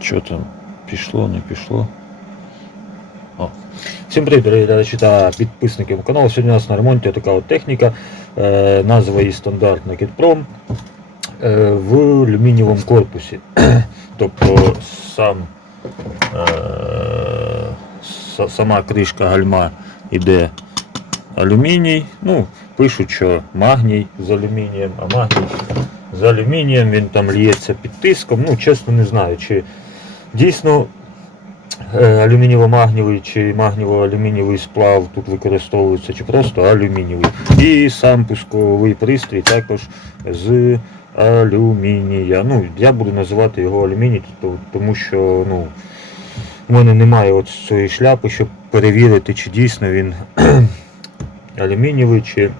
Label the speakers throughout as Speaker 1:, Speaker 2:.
Speaker 1: Що там? Пішло, не пішло. О. Всім привіт, дорогі глядачі та підписники каналу. Сьогодні у нас на ремонті така от техніка. Е, назва її стандартна Кітпром е, в алюмінієвому корпусі. тобто сам, е, сама кришка гальма йде алюміній. Ну, пишуть, що магній з алюмінієм, а магній з алюмінієм він там лється під тиском. Ну, чесно не знаю, чи дійсно е, алюмінієво-магнієвий чи магнієво-алюмінієвий сплав тут використовується, чи просто алюмінієвий. І сам пусковий пристрій також з алюмінія. Ну, я буду називати його алюміній, тому що ну, у мене немає от цієї шляпи, щоб перевірити, чи дійсно він алюмінієвий, чи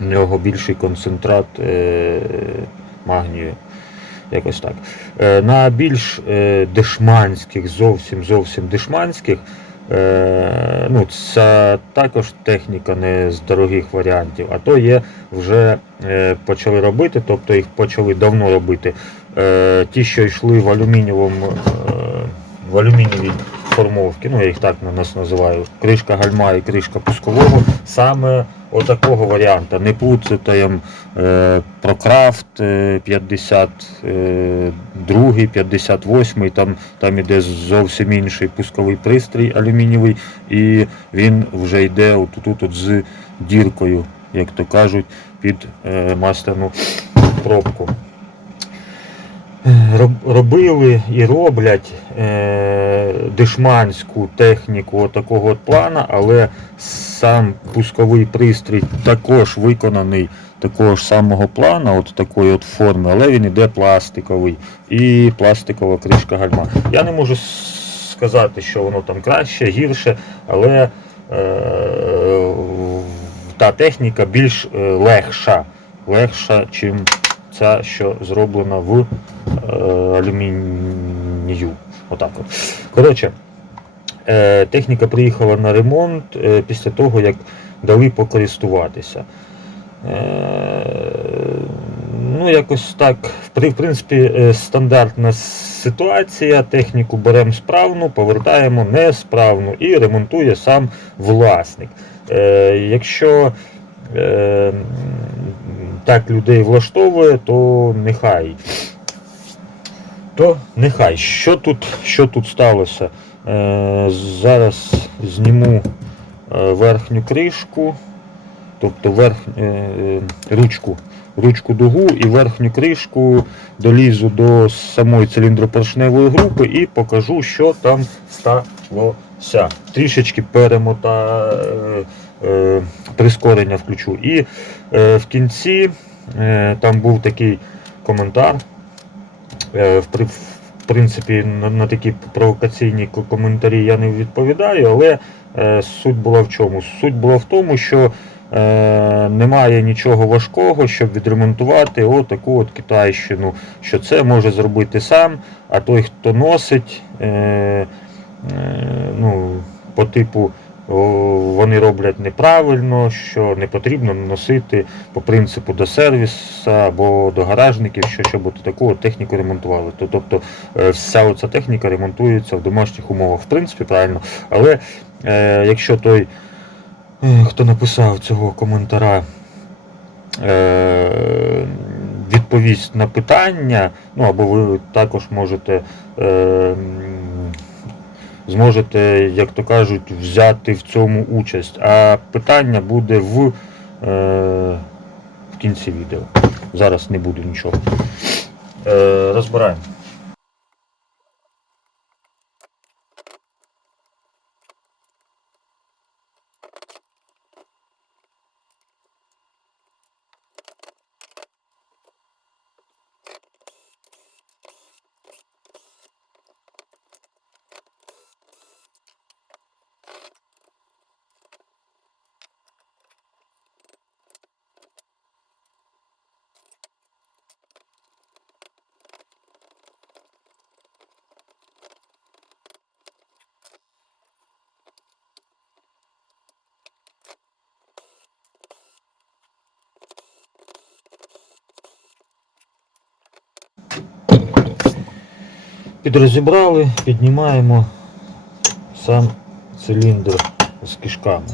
Speaker 1: в нього більший концентрат е, магнію. Якось так. Е, на більш е, дешманських, зовсім зовсім дешманських, е, ну, це також техніка не з дорогих варіантів, а то є вже почали робити, тобто їх почали давно робити. Ті, що йшли в алюмінієвому, в алюмінієвій формовці, ну я їх так на нас називаю, кришка гальма і кришка пускового, саме отакого варіанта. Не плутаємо е, Прокрафт е, 52, 58, там, там іде зовсім інший пусковий пристрій алюмінієвий, і він вже йде отут от з діркою, як то кажуть, під е, масляну пробку. Роб- Робили і роблять е, дешманську техніку такого плана, але сам пусковий пристрій також виконаний такого ж самого плана, от такої от форми, але він іде пластиковий і пластикова кришка гальма. Я не можу сказати, що воно там краще, гірше, але е, та техніка більш е, легша, легша, чим ця, що зроблена в е, алюмінію. Отак от. Коротше, е, техніка приїхала на ремонт е, після того, як дали покористуватися. Е, Ну, якось так, в принципі, е, стандартна ситуація. Техніку беремо справну, повертаємо несправну і ремонтує сам власник. Е, Якщо так людей влаштовує, то нехай. То нехай. Що тут, що тут сталося? Е, зараз зніму е, верхню кришку, тобто верх, е, ручку, ручку дугу і верхню кришку долізу до самої циліндропоршневої групи і покажу, що там сталося. Трішечки перемота е, е, прискорення включу. І е, в кінці е, там був такий коментар. Е, в, принципі, на, такі провокаційні коментарі я не відповідаю, але е, суть була в чому? Суть була в тому, що е, немає нічого важкого, щоб відремонтувати отаку от китайщину, що це може зробити сам, а той, хто носить, е, е, ну, по типу. Вони роблять неправильно, що не потрібно носити по принципу до сервісу або до гаражників, що щоб от техніку ремонтували. То- Тобто е, вся оця техніка ремонтується в домашніх умовах, в принципі, правильно. Але е, якщо той, е, хто написав цього коментара, е, відповість на питання, ну або ви також можете. Е, Зможете, як то кажуть, взяти в цьому участь. А питання буде в, е, в кінці відео. Зараз не буду нічого. Е, розбираємо. Підрозібрали, піднімаємо сам циліндр з кишками.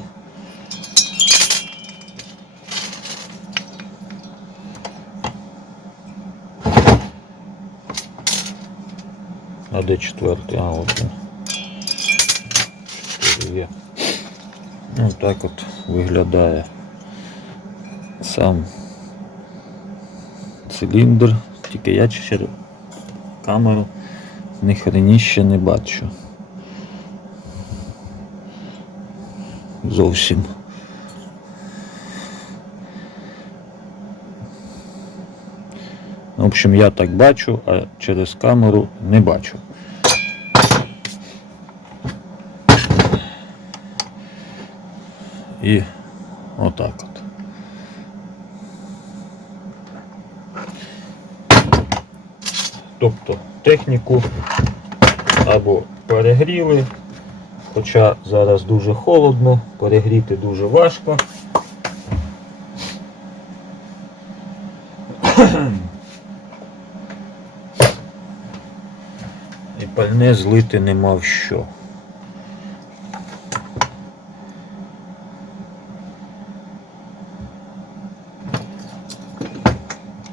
Speaker 1: А де четвертий? А, от. Є. Ну так от виглядає сам циліндр. Тільки я через камеру ні хреніще не бачу. Зовсім. В общем, я так бачу, а через камеру не бачу. І отак от. Тобто техніку або перегріли, хоча зараз дуже холодно, перегріти дуже важко. І пальне злити нема в що.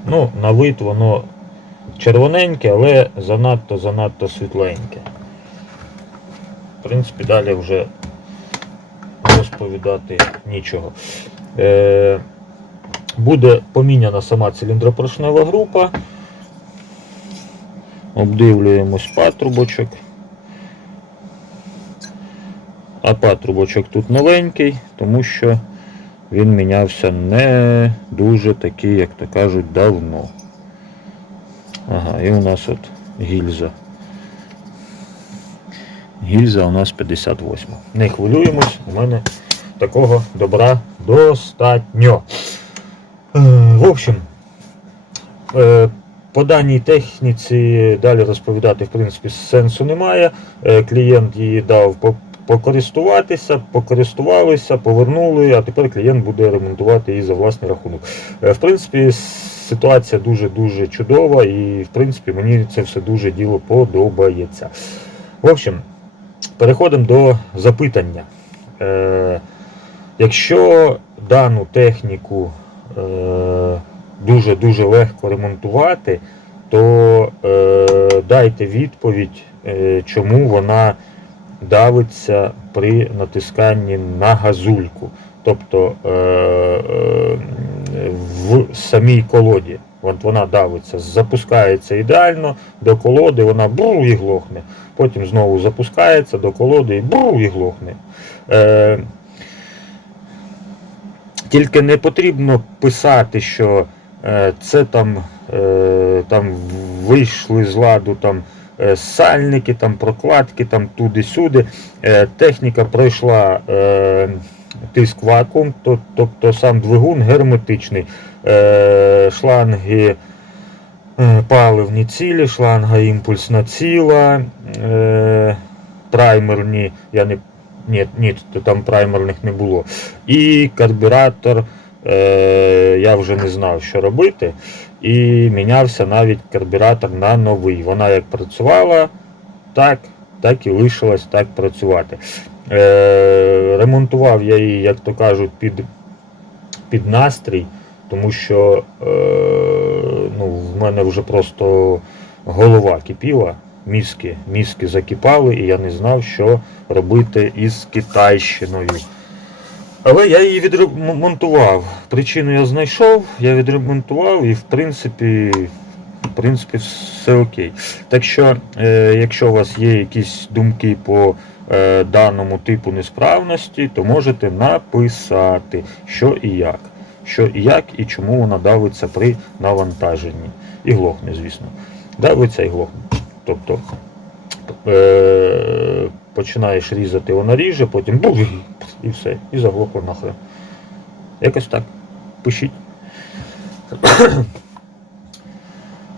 Speaker 1: Ну, на вид воно червоненьке, але занадто-занадто світленьке. В принципі, далі вже розповідати нічого. Е, буде поміняна сама циліндропоршнева група. Обдивлюємось патрубочок. А патрубочок тут новенький, тому що він мінявся не дуже такий, як то кажуть, давно. Ага, і у нас от гільза. Гільза у нас 58. Не хвилюємось, у мене такого добра достатньо. Е, В общем, е, по даній техніці далі розповідати в принципі сенсу немає. Е, Клієнт її дав покористуватися, покористувалися, повернули, а тепер клієнт буде ремонтувати її за власний рахунок. В принципі, ситуація дуже-дуже чудова і в принципі мені це все дуже діло подобається. В общем, переходимо до запитання. Е, якщо дану техніку дуже-дуже легко ремонтувати, то е, дайте відповідь, е, чому вона давиться при натисканні на газульку. Тобто е, е, в самій колоді. От вона давиться, запускається ідеально до колоди, вона бру і глохне. Потім знову запускається до колоди і бру і глохне. Е, тільки не потрібно писати, що е, це там, е, там вийшли з ладу там, е, сальники, там, прокладки, там туди-сюди. Е, техніка пройшла е, тиск вакуум, то- тобто сам двигун герметичний. Е, шланги е, паливні цілі, шланга імпульсна ціла, е, праймерні, я не ні, ні, там праймерних не було. І карбюратор, е, я вже не знав, що робити. І мінявся навіть карбюратор на новий. Вона як працювала, так, так і лишилась так працювати. Е, ремонтував я її, як то кажуть, під, під настрій, тому що е, ну, в мене вже просто голова кипіла, мізки, мізки закипали, і я не знав, що робити із Китайщиною. Але я її відремонтував. Причину я знайшов, я відремонтував і в принципі, в принципі все окей. Так що, е, якщо у вас є якісь думки по е, даному типу несправності, то можете написати, що і як. Що і як, і чому вона давиться при навантаженні. І глохне, звісно. Давиться і глохне. Тобто е, починаєш різати, вона ріже, потім бух, і все, і заглохло нахрен. Якось так. Пишіть.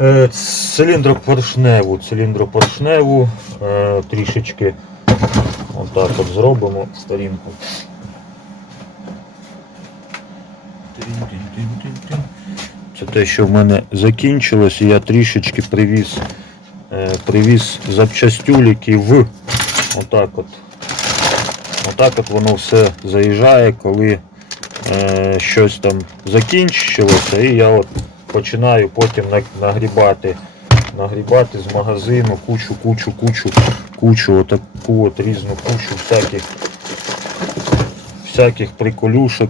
Speaker 1: Е, Циліндропоршневу, циліндропоршневу е, трішечки отак от зробимо сторінку. Це те, що в мене закінчилось, і я трішечки привіз е, привіз запчастюліки в отак от. Отак от воно все заїжджає, коли е, щось там закінчилося, і я от починаю потім на- нагрібати, нагрібати з магазину кучу, кучу, кучу, кучу, отаку от різну кучу всяких, всяких приколюшок,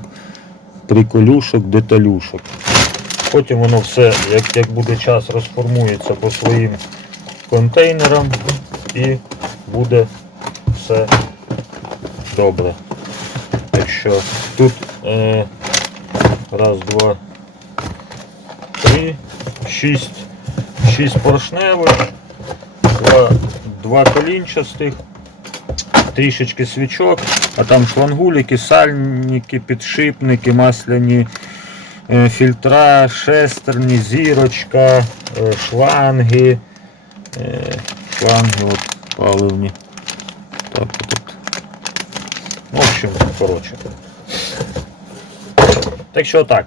Speaker 1: приколюшок, деталюшок. Потім воно все, як, як буде час, розформується по своїм контейнерам і буде все добре. Так що тут е, раз, два, три, шість, шість поршневих, два, два колінчастих, трішечки свічок, а там шлангулики, сальники, підшипники, масляні е, фільтра, шестерні, зірочка, е, шланги, е, шланги от, паливні. Так, от, В общем, коротше. Так що так.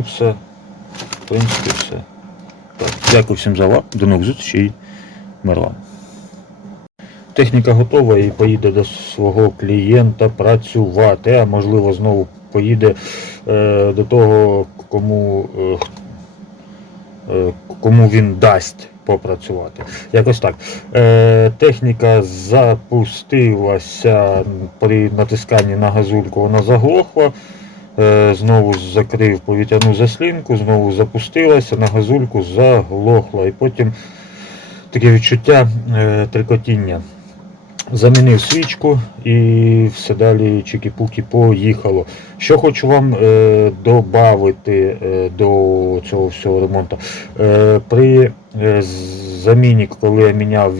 Speaker 1: Ну, все. В принципі, все. Так, дякую всім за увагу. До нових зустрічей. Мир. Техніка готова і поїде до свого клієнта працювати, а можливо знову поїде е, до того, кому, е, е, кому він дасть попрацювати. Якось так. Е, техніка запустилася при натисканні на газульку, вона заглохла. Е, знову закрив повітряну заслінку, знову запустилася, на газульку заглохла. І потім таке відчуття е, трикотіння. Замінив свічку і все далі чики-пуки поїхало. Що хочу вам е, додати е, до цього всього ремонту. Е, при е, заміні, коли я міняв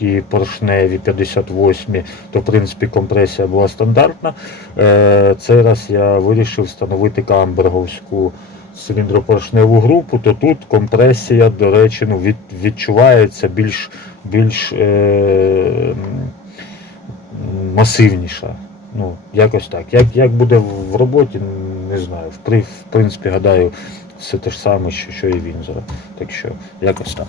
Speaker 1: вінзоровські поршневі 58, то в принципі компресія була стандартна. Е, цей раз я вирішив встановити камберговську циліндропоршневу групу, то тут компресія, до речі, ну, від, відчувається більш, більш е, масивніша. Ну, якось так. Як, як буде в роботі, не знаю. В, в принципі, гадаю, все те ж саме, що, що і Вінзора. Так що, якось так.